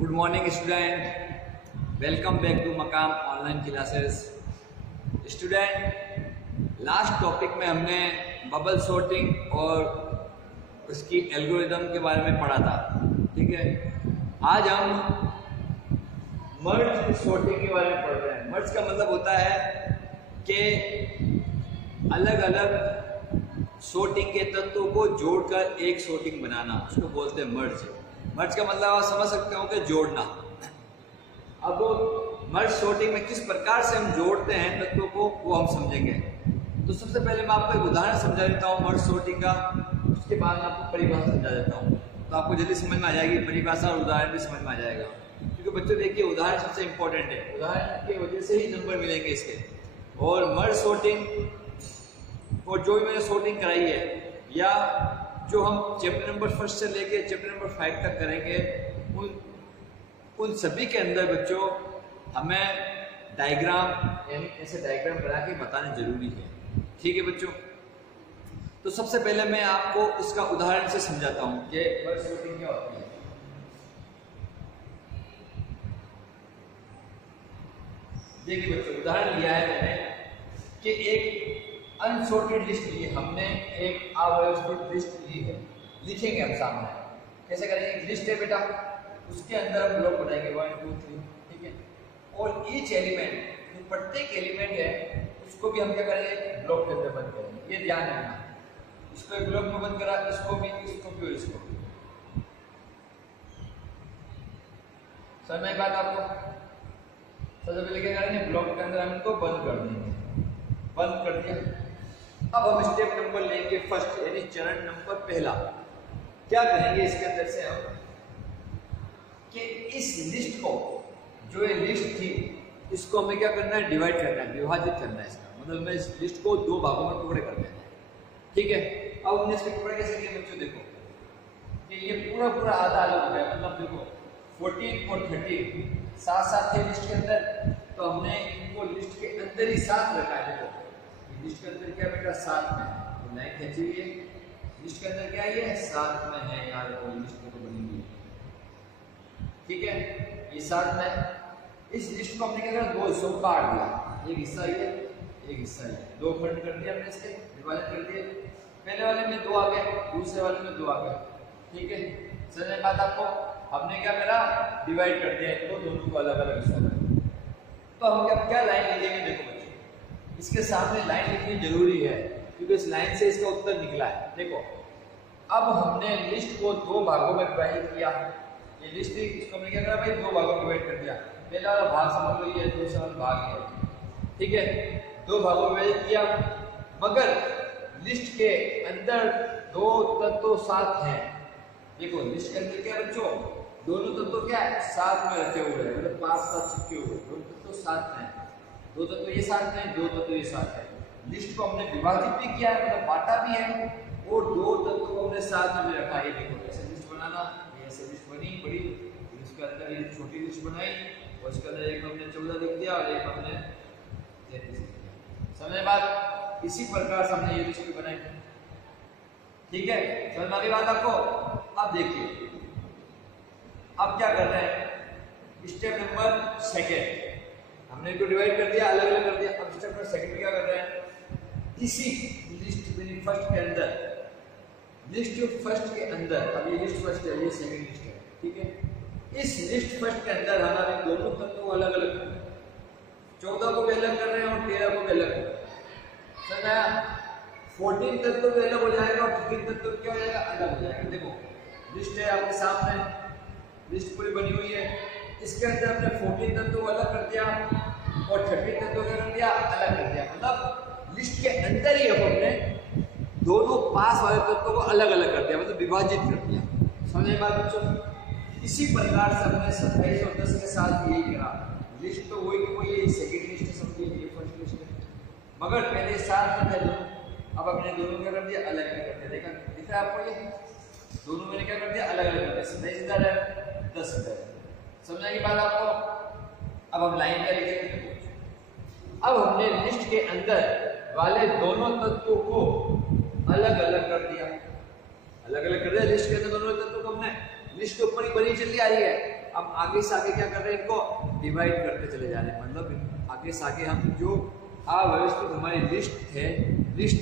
Good morning student, welcome back to मकाम online classes. Student, last topic में हमने bubble sorting और उसकी एल्गोरिदम के बारे में पढ़ा था, ठीक है। आज हम मर्ज सॉर्टिंग के बारे में पढ़ रहे हैं। मर्ज का मतलब होता है कि अलग अलग सॉर्टिंग के तत्वों को जोड़कर एक सॉर्टिंग बनाना, उसको बोलते हैं मर्ज। मर्ज का मतलब आप समझ सकते हो कि जोड़ना। अब मर्ज सॉर्टिंग में किस प्रकार से हम जोड़ते हैं तत्वों को, वो हम समझेंगे। तो सबसे पहले मैं आपको एक उदाहरण समझा देता हूँ मर्ज सॉर्टिंग का, उसके बाद मैं आपको परिभाषा समझा देता हूँ, तो आपको जल्दी समझ में आ जाएगी। परिभाषा और उदाहरण भी समझ में आ जाएगा, क्योंकि बच्चों देखिए उदाहरण सबसे इंपॉर्टेंट है। उदाहरण की वजह से ही नंबर मिलेंगे इसके। और मर्ज सॉर्टिंग और जो भी मैंने सॉर्टिंग कराई है, या जो हम चैप्टर नंबर 1 से लेके चैप्टर नंबर 5 तक करेंगे, उन सभी के अंदर बच्चों हमें डायग्राम, यानी ऐसे डायग्राम बना के बताना जरूरी है, ठीक है बच्चों। तो सबसे पहले मैं आपको इसका उदाहरण से समझाता हूं कि मर्ज सॉर्टिंग क्या होती है। देखिए बच्चों, उदाहरण लिया है मैंने कि एक अनसॉर्टेड लिस्ट ली है हमने, एक अव्यवस्थित लिस्ट ली है। लिखेंगे हम सामने, कैसे करेंगे? लिस्ट है बेटा, उसके अंदर हम ब्लॉक बनाएंगे 1 2 3, ठीक है। और ईच एलिमेंट, जो प्रत्येक एलिमेंट है उसको भी हम क्या करेंगे? ब्लॉक के अंदर बंद करेंगे। ये ध्यान रखना, इसको एक ब्लॉक में बंद करा, इसको भी, इसको भी और इसको भी। समझ में बात आपको? सबसे पहले क्या करेंगे? ब्लॉक के अंदर हम इनको बंद कर देंगे। बंद कर दिया। अब हम स्टेप नंबर लेंगे फर्स्ट, यानी चरण नंबर पहला। क्या करेंगे इसके अंदर से हम कि इस लिस्ट को, जो ये लिस्ट थी, इसको हमें क्या करना है? डिवाइड करना है, विभाजित करना है। इसका मतलब मैं इस लिस्ट को 2 भागों में टुकड़े कर देना है, ठीक है। अब हमने इसके टुकड़े कैसे किए बच्चों? देखो कि ये पूरा आधा अलग हो गया। मतलब देखो 14 और 30 साथ साथ थे लिस्ट के अंदर, तो हमने इनको लिस्ट के अंदर ही साथ रखा है। देखो लिस्ट के अंदर क्या बेटा? साथ में है। लाइन खींची हुई है, लिस्ट के अंदर क्या है? साथ में है यार, वो लिस्ट में तो बनी हुई है, ठीक है। ये साथ में, इस लिस्ट को हमने क्या करा? 2 हिस्सों में काट दिया। एक हिस्सा ये, एक हिस्सा ये, 2 खंड कर दिया हमने, इसके विभाजन कर दिए। पहले वाले में 2 आ गए, दूसरे वाले में 2 आ गए, ठीक है। समझ में बात आपको? हमने क्या करा? डिवाइड कर दिया, तो दोनों को अलग अलग हिस्सों में। तो हम क्या लाइन लिखेंगे? देखो बच्चों, इसके सामने लाइन लिखनी जरूरी है, क्योंकि इस लाइन से इसका उत्तर निकला है। देखो अब हमने लिस्ट को 2 भागों में विभाजित किया। ये लिस्ट थी, इसको हमने क्या करा भाई? 2 भागों में डिवाइड कर दिया। पहला वाला भाग समझ लो, ये दूसरा वाला भाग है, ठीक है। 2 भागों में विभाजित किया, मगर लिस्ट के अंदर 2 तत्व साथ हैं। देखो लिस्ट के अंदर क्या बच्चों? दोनों तत्व क्या है? साथ में रखे हुए हैं, मतलब पास पास चिपके हुए। दोनों तत्व साथ में, 2 तत्व ये साथ में, 2 तत्व ये साथ है। लिस्ट को हमने विभाजित भी किया है, मतलब बांटा भी है, और 2 तत्व को हमने साथ में रखा। ये देखो ऐसे लिस्ट बनाना, ये ऐसे लिस्ट बनी बड़ी, इसके अंदर ये छोटी लिस्ट बनाई, और इसके अंदर एक हमने 14 लिख दिया और एक हमने 33 लिख दिया। समझे बात? इसी प्रकार से हमने ये लिस्ट भी बनाई, ठीक है। समझ वाली बात आपको? अब देखिए, अब क्या कर रहे हैं? स्टेप नंबर 2 हमने इनको डिवाइड कर दिया, अलग अलग कर दिया। अब स्टेप नंबर 2 क्या कर रहे हैं? इसी लिस्ट में फर्स्ट के अंदर, लिस्ट फर्स्ट के अंदर, अब ये लिस्ट फर्स्ट है, ये सेकंड लिस्ट है, ठीक है। इस लिस्ट फर्स्ट के अंदर हम अभी दोनों तत्वों को अलग अलग कर रहे हैं। 14 को भी अलग कर रहे हैं और 13 को भी अलग कर रहे हैं। समझा? 14 तत्व भी अलग हो जाएगा और 15 तत्व क्या हो जाएगा? अलग हो जाएगा। देखो लिस्ट है आपके सामने, लिस्ट पूरी बनी हुई है, इसके अंदर हमने 14 तत्व अलग कर दिया और 30 तत्व क्या कर दिया? अलग कर दिया। मतलब लिस्ट के अंदर ही हमने दोनों पास वाले तत्वों को अलग अलग कर दिया, मतलब विभाजित कर दिया। समझ बात बच्चों? इसी प्रकार से हमने 27 और 10 के साथ यही करा। लिस्ट तो वही की वही, सेकंड लिस्ट समझिए, ये फर्स्ट लिस्ट है, मगर पहले साथ में थे दोनों, अब अपने दोनों क्या कर दिया? अलग अलग कर दिया। देखा दिख रहा है आपको? ये दोनों मैंने क्या कर दिया? अलग अलग कर दिया। 27 इधर है, 10 इधर है। समझा की बात आपको? अब हम लाइन क्या लिखेंगे? अब हमने लिस्ट के अंदर वाले दोनों तत्वों को अलग अलग कर दिया। अलग अलग कर दिया लिस्ट के अंदर दोनों तत्वों को हमने। लिस्ट तो ऊपर ही बनी चली आ रही है, हम आगे से आगे क्या कर रहे हैं, इनको डिवाइड करते चले जा रहे हैं। मतलब आगे से आगे हम जो अव्यवस्थित हमारी लिस्ट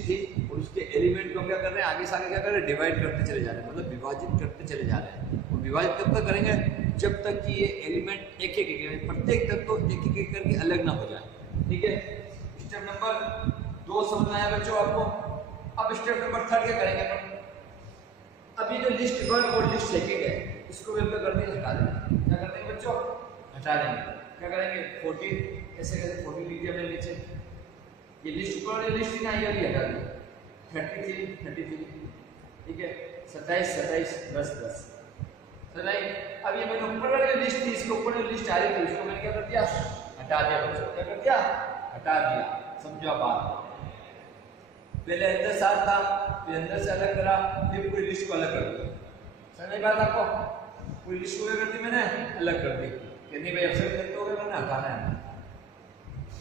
थी और उसके एलिमेंट को हम क्या कर रहे हैं, आगे से आगे क्या कर रहे हैं, डिवाइड करते चले जा रहे हैं, मतलब विभाजित करते चले जा रहे हैं। और विभाजित कब तक करेंगे, जब तक कि ये एलिमेंट एक एक प्रत्येक तत्व एक एक करके अलग ना हो जाए। ठीक है, स्टेप नंबर 2 समझ में आया बच्चों आपको। अब स्टेप नंबर 3 क्या करेंगे अपन, अभी जो लिस्ट 1 और लिस्ट 2 है इसको भी हम क्या करते हैं, हटा देंगे। क्या करते हैं बच्चों, हटा देंगे। क्या करेंगे, 14 कैसे 14 लिख दिया मैंने नीचे, ये लिस्ट ऊपर वाली लिस्ट ना ये हटा दी, 33 ठीक है, 27 10 अब ये मैंने ऊपर वाली लिस्ट थी, इसके ऊपर वाली लिस्ट आ रही थी, उसको मैंने क्या कर दिया, हटा दिया बच्चों। क्या कर दिया, हटा दिया। समझो बात, पहले अंदर साथ था, फिर अंदर से अलग करा, फिर पूरी लिस्ट को अलग कर दिया। समझ बात आपको, पूरी लिस्ट को क्या कर दी मैंने, अलग कर दी। नहीं भाई अक्सर करते हो मैंने हटाना है।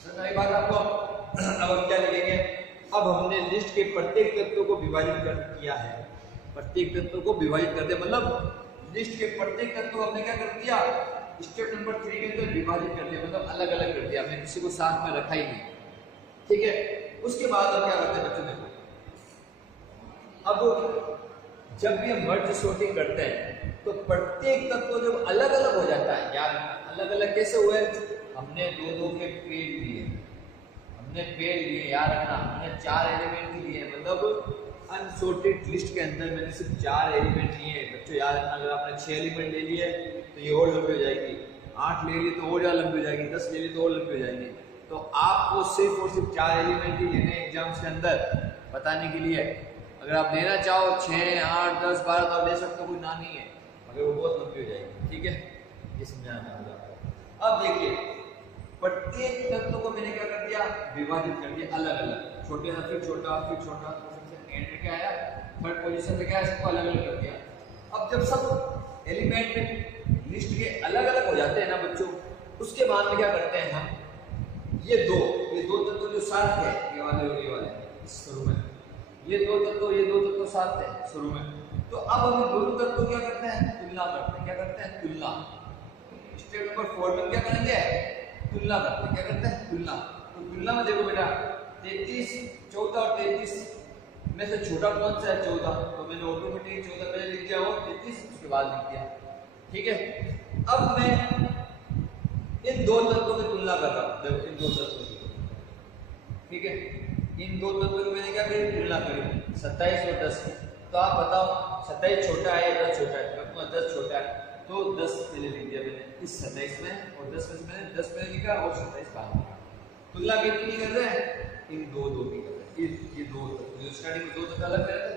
समझ बात आपको। अब हम क्या लिखेंगे, अब हमने लिस्ट के प्रत्येक तत्व को विभाजित कर किया है, प्रत्येक तत्व को विभाजित कर दिया, मतलब लिस्ट के प्रत्येक तत्व हमने क्या कर दिया, स्टेप नंबर 3 के अंदर विभाजित कर दिया, मतलब अलग अलग कर दिया, हमने किसी को साथ में रखा ही नहीं। ठीक है, उसके बाद हम क्या करते हैं बच्चों, देखो अब जब भी हम मर्ज सॉर्टिंग करते हैं तो प्रत्येक तत्व जब अलग अलग हो जाता है, यार अलग अलग कैसे हुए, हमने दो के पेड़ लिए, याद रखना, हमने 4 एलिमेंट लिए, मतलब अनसॉर्टेड लिस्ट के अंदर मैंने सिर्फ 4 एलिमेंट लिए हैं बच्चों। याद रखना, अगर आपने 6 एलिमेंट ले लिए तो ये और लंबी हो जाएगी, 8 ले लिए तो और ज़्यादा लंबी हो जाएगी, 10 ले लिए तो और लंबी हो जाएगी। तो आपको सिर्फ और सिर्फ 4 एलिमेंट ही लेने एग्जाम्स के अंदर बताने के लिए। अगर आप लेना चाहो 6, 8, 10, 12 तो आप ले सकते हो, कोई ना नहीं है, मगर वो बहुत लंबी हो जाएगी। ठीक है, ये समझाना होगा। अब देखिए प्रत्येक तत्व को मैंने क्या कर दिया, विभाजित कर दिया अलग अलग, छोटे से फिर छोटा, सबसे एंड में क्या आया, थर्ड पोजीशन पे क्या है, सबको अलग अलग कर दिया। अब जब सब एलिमेंट लिस्ट के अलग अलग हो जाते हैं ना बच्चों, उसके बाद में क्या करते हैं हम, ये दो तत्व जो साथ है, ये वाले और ये वाले शुरू में, ये दो तत्व साथ है शुरू में, तो अब हम दोनों तत्व क्या करते हैं, तुलना करते हैं। क्या करते हैं, तुलना। स्टेप नंबर 4 में क्या करेंगे, तुलना करते हैं। क्या करते हैं, तुलना। तो तुलना में देखो बेटा 33, 14 और 33 में से छोटा कौन सा है, 14, तो मैंने ऑटोमेटिक 14 पहले लिख दिया और 33 उसके बाद लिख दिया। ठीक है, अब मैं इन दो तत्वों की तुलना कर रहा हूं, देखो इन दो तत्वों की। ठीक है, इन दो तत्वों की मैंने क्या करी, तुलना करी, 27 और 10। तो आप बताओ 27 छोटा है या 10 छोटा है, 10 छोटा है, तो 10 पहले लिख दिया मैंने इस 27 में, और 10 में से मैंने 10 पहले लिखा और 27 बाद लिखा। तुलना कितनी कर रहे हैं, इन दो की कर रहे हैं, ये दो जो स्टार्टिंग में 2 तत्व अलग कर रहे थे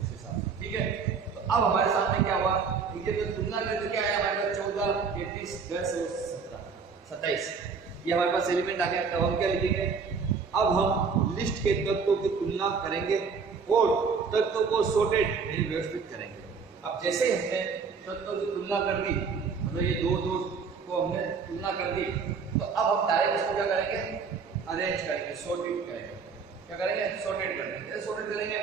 उस हिसाब से। ठीक है, तो अब हमारे सामने क्या हुआ, ठीक है, तो तुलना करें तो क्या आया हमारे पास, 14, 33, 10 और 17, 27, ये हमारे पास एलिमेंट आ गया। तब हम क्या लिखेंगे, अब हम लिस्ट के तत्वों की तुलना करेंगे और तत्वों को सॉर्टेड यानी व्यवस्थित करेंगे। अब जैसे ही हमने तत्वों की तुलना कर दी, मतलब ये दो को हमने तुलना कर दी, तो अब हम डायरेक्ट इसको क्या करेंगे, अरेंज करेंगे, सॉर्टेड करेंगे। क्या करेंगे, सॉर्टेड करेंगे। कैसे सॉर्टेड करेंगे,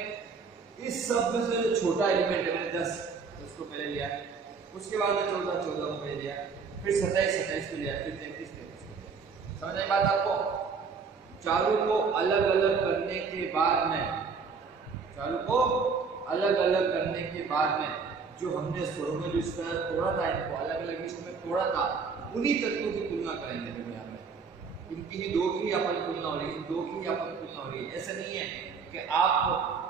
इस सब में से जो छोटा एलिमेंट है मैंने 10 उसको पहले लिया, उसके बाद में 14 को पहले लिया, फिर 27 को लिया, फिर 33 को लिया। समझ आई बात आपको। चारों को अलग अलग करने के बाद में, जो हमने स्वरों में जो इसका तोड़ा था, इनको अलग अलग लिस्ट में तोड़ा था, उन्हीं तत्वों की तुलना करेंगे। देखो यहाँ पे इनकी ही 2 की अपन तुलना हो रही है, 2 की अपन तुलना हो रही है। ऐसा नहीं है कि आप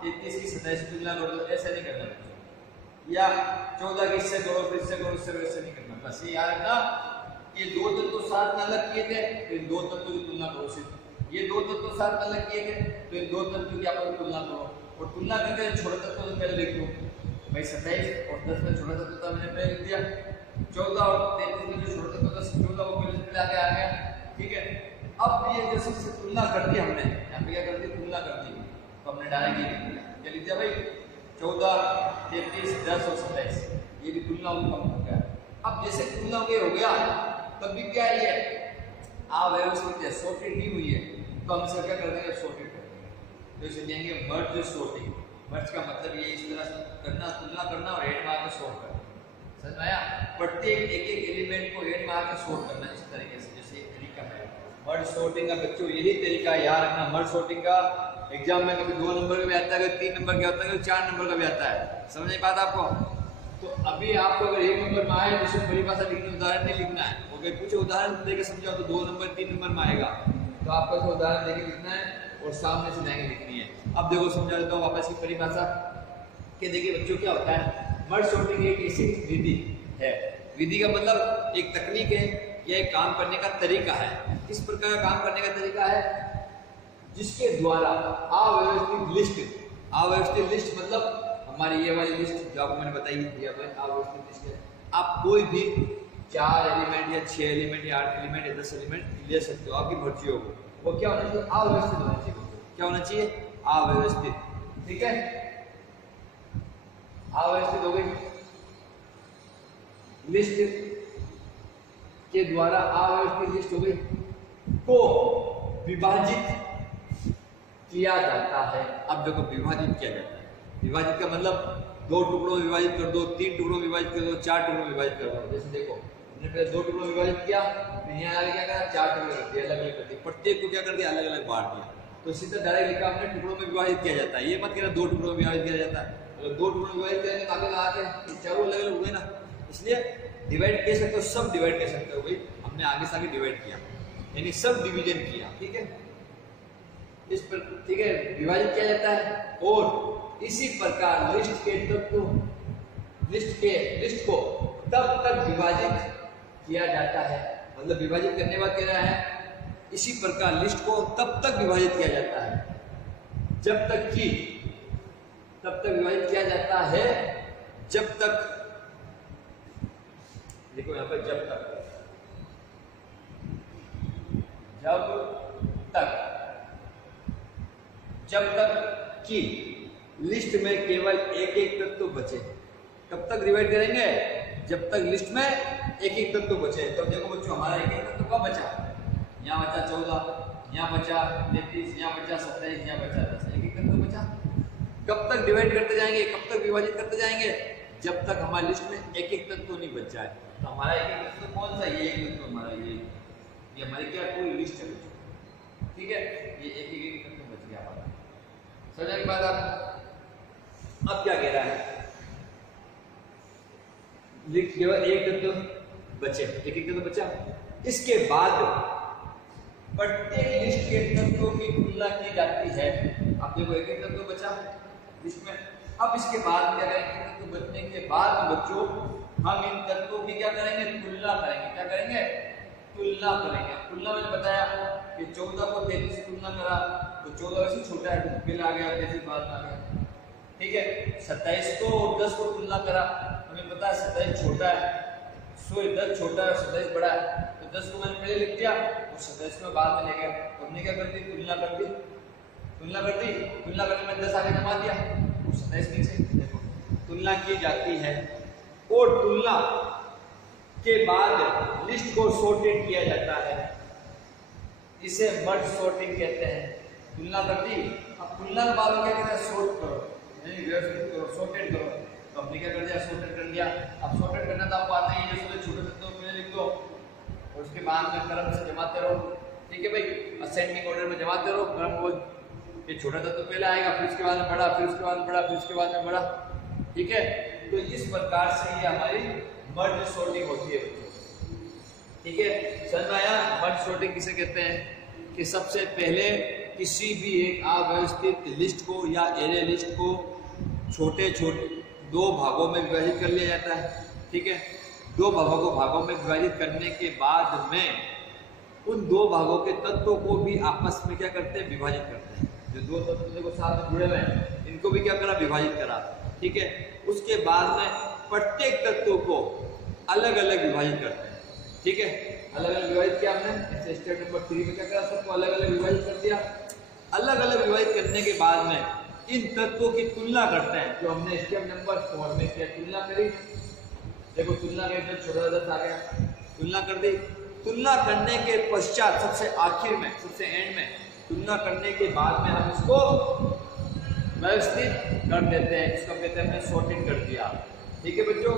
33 की 27 की तुलना कर दो, ऐसा नहीं करना बच्चों, या 14 की इससे करो, फिर इससे करो, इससे नहीं करना। बस ये याद रखना, ये 2 तत्व साथ में अलग किए थे, फिर 2 तत्वों की तुलना करो। सिर्फ ये 2 तत्व साथ में अलग किए थे, तो इन 2 तत्वों की अपन तुलना करो, और तुलना करके छोटे तत्व तो पहले लिख लो भाई। 27 और 10 में छोटा तत्व था मैंने पहले लिख दिया, 14 और 33 में जो छोटा तत्व था 14 को पहले आगे आ गया। ठीक है, अब ये जैसे से तुलना कर दी हमने, यहाँ पे क्या कर दी, तुलना कर दी, तो हमने डायरेक्ट ये लिख दिया। क्या लिख दिया भाई, 14, 33, 10 और 27, ये भी तुलना हो गया। अब जैसे तुलना हो गया, तब भी क्या है, अव्यवस्थित है, सॉर्टेड नहीं हुई है, तो हम इसे क्या कर देंगे, सॉर्टेड कर देंगे। तो इसे कहेंगे मर्ज सॉर्टिंग। मर्ज का मतलब ये इस तरह करना, तुलना करना और एड मार के सॉर्ट करना। समझ में आया? प्रत्येक एक एक एलिमेंट को एड में आके सॉर्ट करना इस तरीके से, जैसे तरीका है मर्ज सॉर्टिंग का। बच्चों यही तरीका याद रखना, मर्ज सॉर्टिंग का एग्जाम में कभी 2 नंबर का भी आता है, कभी 3 नंबर का आता है, कभी 4 नंबर का भी आता है। समझ नहीं पाता आपको? तो अभी आपको अगर 1 नंबर में आए तो सिर्फ परिभाषा लिखनी, उदाहरण नहीं लिखना है। ओके, कुछ उदाहरण देके समझाओ तो 2 नंबर 3 नंबर में आएगा, तो आपको तो उदाहरण देके लिखना है और सामने से लाइन लिखनी है। अब देखो समझा देता हूँ वापस की परिभाषा कि देखिए बच्चों क्या होता है, मर्ज सॉर्टिंग एक ऐसी विधि है, विधि का मतलब एक तकनीक है या एक काम करने का तरीका है। किस प्रकार का काम करने का तरीका है? जिसके द्वारा अव्यवस्थित लिस्ट मतलब हमारी ये वाली लिस्ट जो आपको मैंने बताई है, अव्यवस्थित लिस्ट है। आप कोई भी 4 एलिमेंट या 6 एलिमेंट या 8 एलिमेंट या 10 एलिमेंट ले सकते हो आपकी भर्तियों को, वो क्या होना चाहिए? अव्यवस्थित होना चाहिए। क्या होना चाहिए? अव्यवस्थित। ठीक है, अव्यवस्थित हो गई लिस्ट के द्वारा, अव्यवस्थित लिस्ट हो गई को विभाजित किया जाता है। अब देखो विभाजित किया जाता है, विभाजित का मतलब 2 टुकड़ों में विभाजित कर दो, 3 टुकड़ों में विभाजित कर दो, 4 टुकड़ों में विभाजित कर दो। जैसे देखो हमने पहले 2 टुकड़ों में विभाजित किया, फिर यहाँ आगे क्या करा, 4 टुकड़े कर दिए, अलग अलग कर दिए, प्रत्येक को क्या कर दिया, अलग अलग बांट दिया। तो सीधा डायरेक्ट लिखा हमने टुकड़ों में विभाजित किया जाता है। ये मत कहना 2 टुकड़ों में विभाजित किया जाता है, अगर 2 टुकड़ों में विभाजित करेंगे तो आगे लगा के चारों अलग अलग हो गए ना, इसलिए डिवाइड कह सकते हो, सब डिवाइड कह सकते हो भाई। हमने आगे से आगे डिवाइड किया यानी सब डिवीजन किया। ठीक है, इस पर ठीक है विभाजित किया जाता है। और इसी प्रकार लिस्ट को तब तक विभाजित किया जाता है, मतलब विभाजित करने के बाद कह रहा है इसी प्रकार लिस्ट को तब तक विभाजित किया जाता है जब तक कि, तब तक विभाजित किया जाता है जब तक, देखो यहां पर जब तक कि लिस्ट में केवल एक एक तत्व बचे। कब तक डिवाइड करेंगे? जब तक लिस्ट में एक एक तत्व बचे। तो देखो बच्चों हमारा एक एक तत्व कब बचा? यहाँ बचा 14, यहाँ बचा 33, यहाँ बचा 27, यहाँ बचा 10, एक एक तत्व बचा। कब तक डिवाइड करते जाएंगे, कब तक विभाजित करते जाएंगे? जब तक हमारी लिस्ट में एक एक तत्व नहीं बच जाए। तो हमारा एक एक तत्व कौन सा? ये एक तत्व हमारा ये हमारी क्या पूरी लिस्ट है। ठीक है, ये एक एक तत्व बच गया हमारा। समझने की बात आप? अब क्या कह रहा है? केवल एक तत्व बचे, एक एक तत्व बचा। इसके बाद प्रत्येक लिस्ट के तत्वों की तुलना की जाती है। अब देखो एक एक तत्व बचा लिस्ट में, अब इसके बाद क्या करेंगे? तत्व बचने के बाद बच्चों हम इन तत्वों की क्या करेंगे? तुलना करेंगे। क्या करेंगे? तुलना करेंगे। तुलना मैंने बताया कि 14 को 33 से तुलना करा तो 14 वैसे छोटा है, पहले आ गया, 33 बाद में आ गया। ठीक है, 27 को और 10 को तुलना करा, हमें पता है 27 छोटा है, 10 छोटा है और 27 बड़ा है, तो 10 को मैंने पहले लिख दिया और 27 में बाद में ले गया। तो हमने क्या कर दी? तुलना कर दी। तुलना करने में 10 आगे जमा दिया और 27 नीचे। देखो तुलना की जाती है और तुलना के बाद लिस्ट को सॉर्टेड किया जाता है, इसे मर्ज सॉर्टिंग कहते हैं। तुलना कर दी, अब तुलना के बाद क्या कहते हैं? सॉर्ट करो, यानी व्यवस्थित करो, सॉर्टेड करो। तो हमने क्या कर दिया? सॉर्टेड कर दिया। अब सॉर्टेड करना तो आपको आता ही है, जैसे छोटे तत्वों में लिख दो और उसके बाद में क्रम से जमाते रहो। ठीक है भाई, असेंडिंग ऑर्डर में जमाते रहो क्रम वो, ये छोटा तत्व पहले आएगा, फिर उसके बाद में बड़ा, फिर उसके बाद में बड़ा, फिर उसके बाद में बड़ा। ठीक है, तो इस प्रकार से ये हमारी मर्ज सॉर्टिंग होती है। ठीक है, समझ में आया? मर्ज सॉर्टिंग किसे कहते हैं? कि सबसे पहले किसी भी एक अव्यवस्थित लिस्ट को या एरे लिस्ट को छोटे छोटे 2 भागों में विभाजित कर लिया जाता है। ठीक है, 2 भागों में विभाजित करने के बाद में उन 2 भागों के तत्वों को भी आपस में क्या करते हैं? विभाजित करते हैं। जो 2 तत्व को साथ में जुड़े हुए हैं इनको भी क्या करा? विभाजित करा। ठीक है, उसके बाद में प्रत्येक तत्व को अलग अलग विभाजित करते हैं। ठीक है, अलग अलग विभाजित किया हमने। ऐसे स्टेप नंबर 3 में क्या करा? सबको अलग अलग विभाजित कर दिया। अलग अलग विभाजित करने के बाद में इन तत्वों की तुलना करते हैं, जो हमने स्टेप नंबर 4 में किया। तुलना करी, देखो तुलना के छोटा 10 आ गया, तुलना कर दी। तुलना करने के पश्चात सबसे आखिर में, सबसे एंड में तुलना करने के बाद में हम इसको व्यवस्थित कर देते हैं, इसको कहते हैं हमने सॉर्टिंग कर दिया। ठीक है बच्चों,